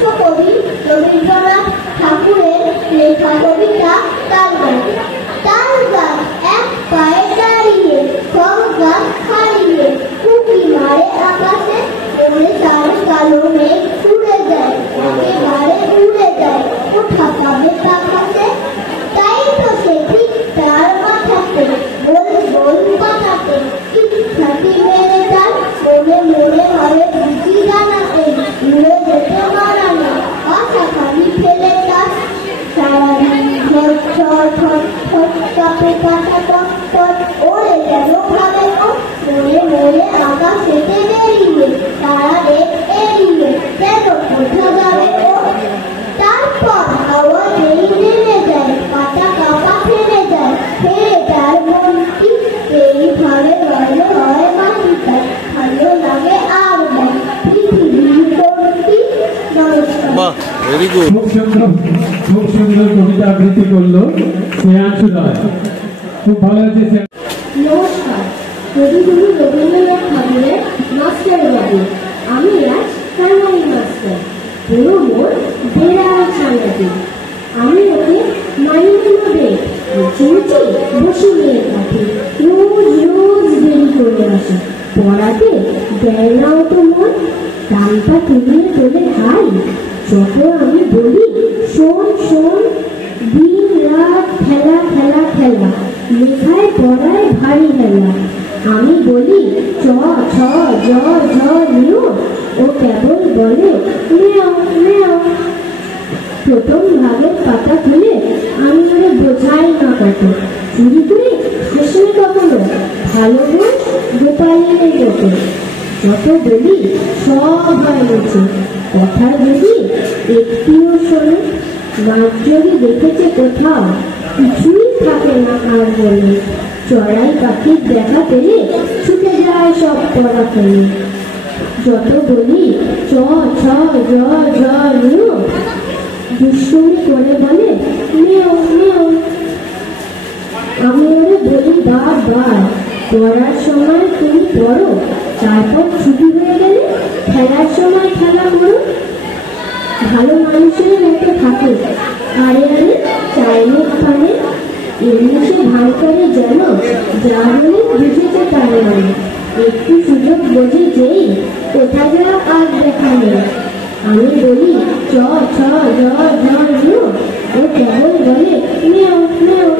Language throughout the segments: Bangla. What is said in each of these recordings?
বিশ্বকবি রবীন্দ্রনাথ ঠাকুরের লেখা কবিতা তালগাছ। তালগাছ এক পায়ে দাঁড়িয়ে, সব গাছ হারিয়ে, উঁকি মারে আকাশে, ওরে তার কালো মেঘ উড়ে যায়, একেবারে উড়ে যায়, কোথা পাবে আকাশে। তাই তো সে ঠিক তার মাথাতে, গোল গোল পাতাতে, ইচ্ছাটি মেরে তার মনে মনে হবে বুঝি জানাতে, উড়ে যেতে মানা না, আশা খালি ফেলে তার সারাদিন ঝড় ঝড় ঝড় ঝড় কাঁপে কাঁথা টক টক, ওরে গেল ভাবে মনে মনে আকাশেতে বেরিয়ে, তারা দেখ এড়িয়ে কেন কোথা যাবে ও। তারপর হাওয়া যেই নেমে যায়, পাতা কাপা থেমে যায়, ফেরে তার মনটি এইভাবে ভালো হয় মাটিটা, ভালো লাগে আর দেয় পৃথিবীর কোনটি। নমস্কার। খুব সুন্দর কবিতা আবৃত্তি করলো শ্রেয়াংশু রায়, খুব ভালো হয়েছে। নমস্কার, কবিগুরু রবীন্দ্রনাথ ঠাকুরের মাস্টার বাবু। আমি আজ প্রাইমারি মাস্টার, পুরো মোট বেড়াল সাংঘাতিক। আমি ওকে মাইনে নেবে মুচি বসে নিয়ে থাকি, রোজ রোজ দেরি করে আসে, পড়াতে দেয় না তো মন, ডালটা তুলিয়ে তোলে হাই। যত আমি বলি শোন শোন, দিন রাত খেলা খেলা খেলা, লেখায় পড়ায় ভারী হেলা। আমি বলি চ ছ জ ঝ নিও, ও কেবল বলে মেও মেও। প্রথম ভাগের পাতা তুলে আমি ওরে বোঝাই না কত, চুরি করে হাসলে কখনো, ভালো বোঝ গোপালিনের মতো। যত বলি সব হয় মুছে, কথা যদি একটিও শোনে, নাচজোড়ি দেখেছে কোথাও, কিছুই থাকে না আর বলে। চড়াই পাখির দেখা পেলে ছুটে যায় সব পড়া ফেলে। যত বলি চ ছ জ ঝ নিও, দুষ্টুমি করে বলে মেও মেও। আমি ওরে বলি বারবার, পড়ার সময় তুমি পড়ো, তারপর ছুটি হয়ে গেলে খেলার সময় খেলা করো। ভালো মানুষের মতো থাকে, আরে আরে চাইলে খানে, এমনি ভান করে যেন যা বলে বুঝেছে তার মানে। একটু সুযোগ বোঝে যেই, কোথা যা আর দেখা নেই। আমি বলি চ ছ জ ঝ নিও, ও কেবল বলে মেও মেও।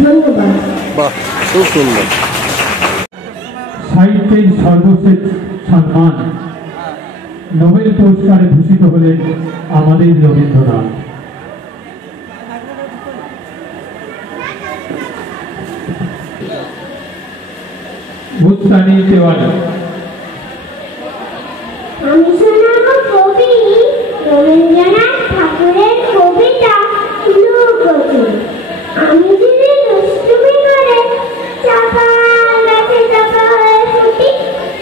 ধন্যবাদ। বাহ, খুব সুন্দর। সাহিত্যের সর্বশ্রেষ্ঠ সম্মান নোবেল পুরস্কারে ভূষিত হলেন আমাদের রবীন্দ্রনাথ। মুস্তানি তেওয়ালি। আমি শোনাবো কবি রবীন্দ্রনাথ ঠাকুরের কবিতা লুকোচুরি। আমি যদি দুষ্টুমি করে চাপা গাছে চাপা হয়ে ফুটি,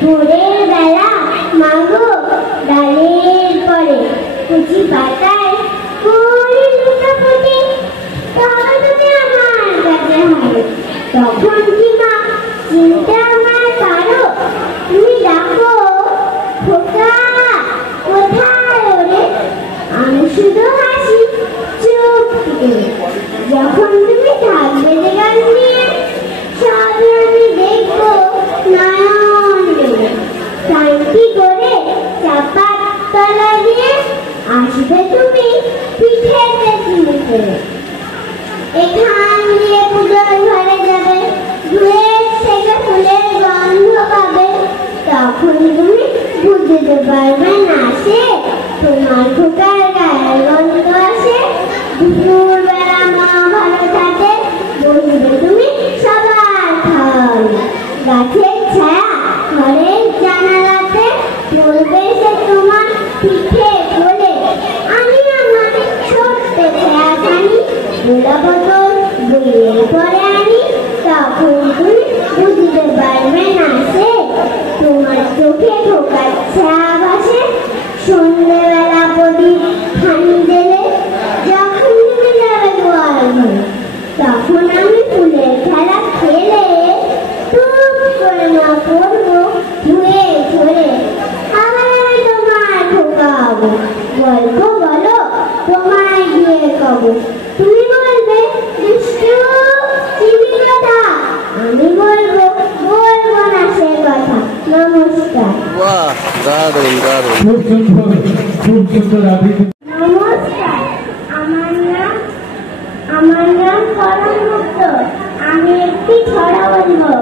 ভোরের বেলা মাগো ডালের পরে কুচি পাতায় করি লুটাপুটি, তবে তুমি আমার কাছে হারো, তখন কি মা চিনতে আমার পারো? তুমি ডাকো খোকা কোথায় ওরে, আমি শুধু হাসি চোখ টিপে। যখন তুমি থাকবে যে গান নিয়ে, সব আমি দেখবো নয়ন জুড়ে, শান্তি করে চাপার তলা দিয়ে আসবে তুমি পিঠেতে চিনি করে। এখান দিয়ে পুজোর ঘরে যাবে, ধুয়ে থেকে ফুলের গন্ধ পাবে, তখন তুমি বুঝতে পারবে না সে তোমার খোকার গায়ের গন্ধ আসে। দুপুর বেলা মা ভালো থাকে, বসবে তুমি সবার খাওয়াবে, গাছের ছায়া ঘরের জানালাতে বলবে সে তোমার পিঠে বলে, আমি আমার ছোট্ট ছায়াখানি গোলাপতল বইয়ের পরে আনি, তখন তুমি বুঝতে পারবে না সে তোমার চোখে ঢোকার ছায়া বাসে। সন্ধ্যেবেলা প্রদীপ খানি দিলে যখন তুমি যাবে গোয়াল ঘরে, তখন আমি ফুলের খেলা খেলে টুক করে না পড়বো ধুয়ে ঝরে, আবার আমি তোমার ঢোকাবো গল্প। তোমায় গিয়ে কব। তুমি বলবে দুষ্টু চিনি কথা, আমি বলবো বলবো না সে কথা। নমস্কার। বাহ, দারুণ দারুণ। খুব সুন্দর আবৃত্তি। নমস্কার, আমার নাম করণ মুক্ত। আমি একটি ছড়া বলবো।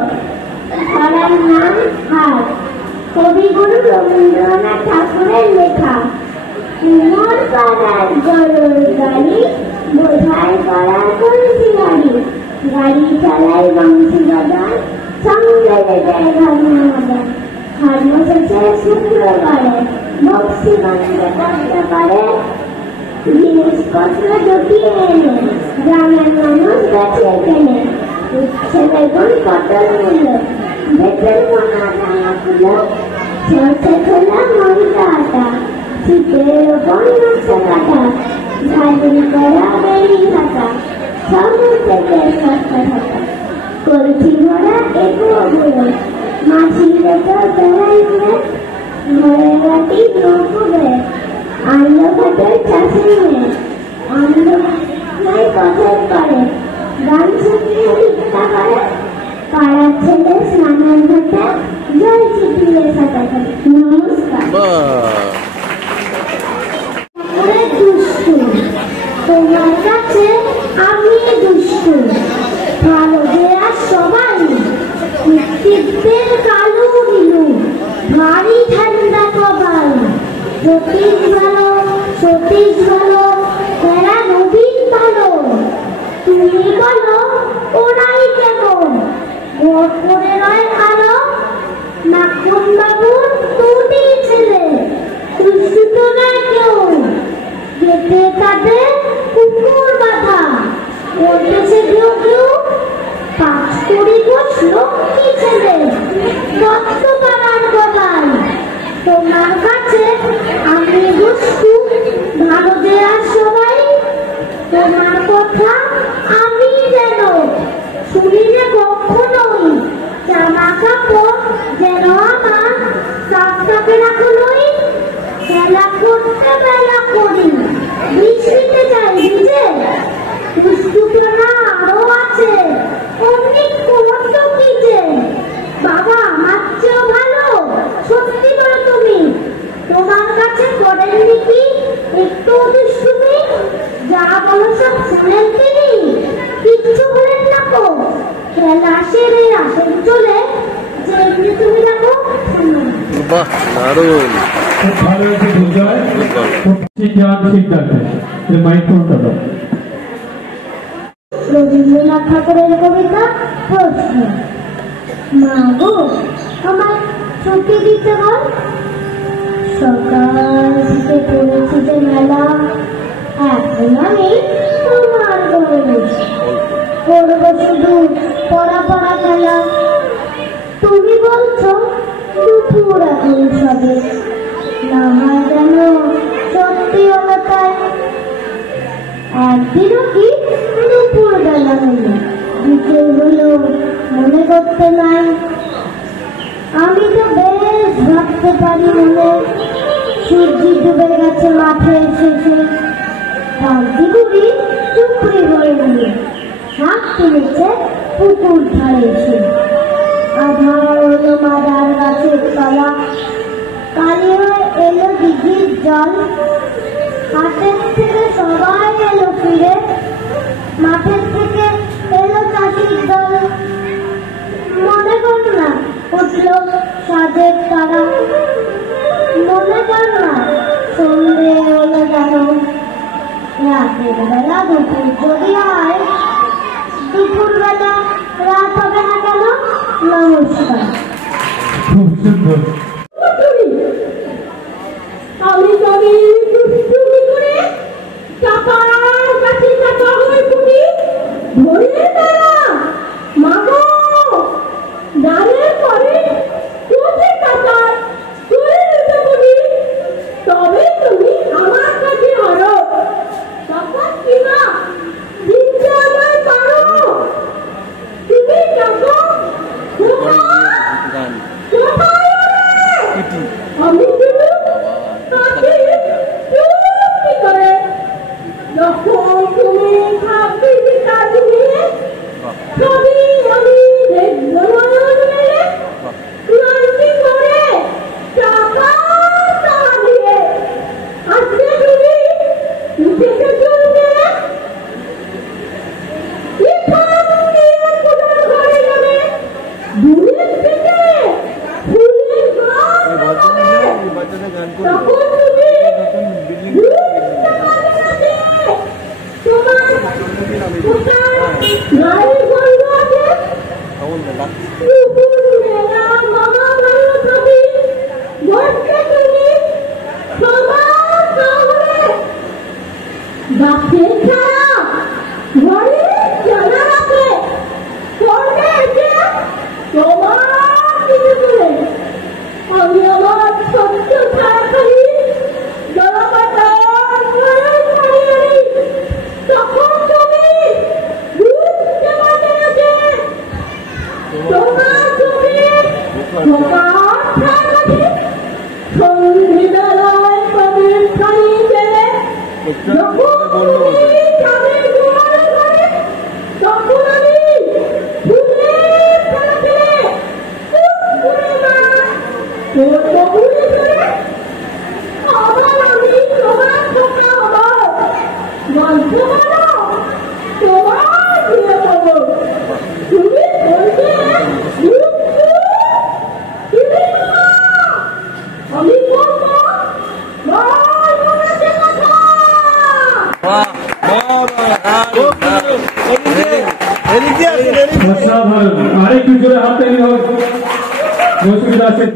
ছড়ার নাম হাট। কবিগুরু রবীন্দ্রনাথ ঠাকুরের লেখা। মোর পাড়ার গরুর গাড়ি, বোঝাই পাড়ার কলসি গাড়ি। গাড়ি চালাই বংশী বাজার, সঙ্গে যায় ঘাটে। ধর্ম শেষে শুক্রবারে বক্সি বানিয়ে করতে পারে। জিনিসপত্র জুটিয়ে এনে গ্রামের মানুষ বেঁচে কেনে। উচ্ছে বেগুন পটল মূল্য, বেতের মোনা ডাঙা ফুলো, সরষে খোলা মরিচা আটা, শীতের ওপর নকশা কাটা, ঝাঁঝরি করা বেরি থাকা, শহর থেকে সস্তা থাকা। কলসি ভরা এগুলো ঘুরে, মাছি রেখে বেড়াই উড়ে, ঘরে বাটি নৌকুবে, আলো ঘাটের চাষি মেয়ে, অন্ধকার পথের পারে, গান শুকিয়ে ভিক্ষা করে, পাড়ার ছেলে স্নানের ঘাটে জল ছিটিয়ে সাঁতার কাটে। নমস্কার। দুষ্টু, তোমার কাছে আমি দুষ্টু। ভালো দেয়া সবাই কৃত্তিত্বের কালো বিলু, ভারী ঠান্ডা কবাই। সতীশ ভালো, এরা নবীন ভালো। তুমি বলো ওরাই কেমন, ভোট করে রয় আলো। নাক্ষণ বাবুর দুটি ছেলে, দুষ্টু তো নয় কেউ। গেটে তাদের কুকুর বাঁধা, বলতেছে কেউ কেউ। 5 কোটি কোষ লক্ষ্মী ছেলে, দত্ত পাড়ার গবাই। তোমার কাছে আমি দুষ্টু, ভালো দেয়া সবাই। তোমার কথা আমি যেন শুনি না কখনোই। জামা কাপড় যেন আমার সাফটাকে রাখলোই। খেলা করতে বেলা করি, বৃষ্টিতে যাই ভিজে। দুষ্টুপনা আরো আছে, অনেক কত কি যে। বাবা আমার চেয়েও ভালো, সত্যি বলো তুমি। তোমার কাছে করেননি কি একটু দুষ্টুমি? যা বলো সব শুনেন তিনি, কিচ্ছু বলেন না কো। খেলা সেরে আসেন চলে, যেমনি তুমি রাখো। বাহ, দারুণ। খুব ভালো হয়েছে দুর্জয়। মাইক্রোফোনটা দাও। রবীন্দ্রনাথ ঠাকুরের কবিতা প্রশ্ন। মা গো আমার ছুটি দিতে বল। সকাল থেকে পড়েছি যে মেলা, এখন আমি তোমার ঘরে করবো শুধু পড়া খেলা। তুমি বলছো দুপুর এখন সবে, না হয় যেন সত্যি হলো তাই। একদিনও কি দুপুর বেলা হলো, বিকেল হলো মনে করতে নাই। আমি তো বেশ ভাবতে পারি মনে, সূর্য ডুবে গেছে মাঠে এসেছে। কান্তিগুড়ি চুপড়ি হয়ে নিয়ে শাক তুলেছে পুকুর ধারে এসে। আধার হলো মাদার গাছের তলা, কালি হয়ে এলো দিঘির জল। হাটের থেকে সবাই এলো ফিরে, মাঠের থেকে এলো চাষির দল। মনে কর না উঠলো সাজের তারা, মনে কর না সন্ধে হলো যেন। রাতের বেলা দুপুর যদি হয়, দুপুর বেলা রাত হবে না কেন? নমস্কার। খুব সুন্দর। আমি যদি দুষ্টুমি করে চাপার কাছে চাপা হয়ে পুটি ধরে দাঁড়া। মাগো ডালের পরে কোথায় কাটার তুলে দিতে বলি, তবে তুমি আমার কাছে হারো। তখন কি মা দিতে আমায় পারো? তুমি যখন গান কোথায় আমি শুধু কাছে চুপটি করে গাড়ি বন্ধ আছে কেমন দেখা মেলা মামা ভালো থাকি বসতে তুমি সবার সামনে গাছে ছাড়া ঘরে জানা রাখে পড়বে এসে তোমার দিকে তুলে আমি আমার ছোট্ট ছাড়াখালি জলাপাতার তখন তুমি বুঝতে পারবে না যে তোমার তুমি তোমার ছাড়াখালি সংবিধানায় প্রবীণ খালি গেলে যখন তুমি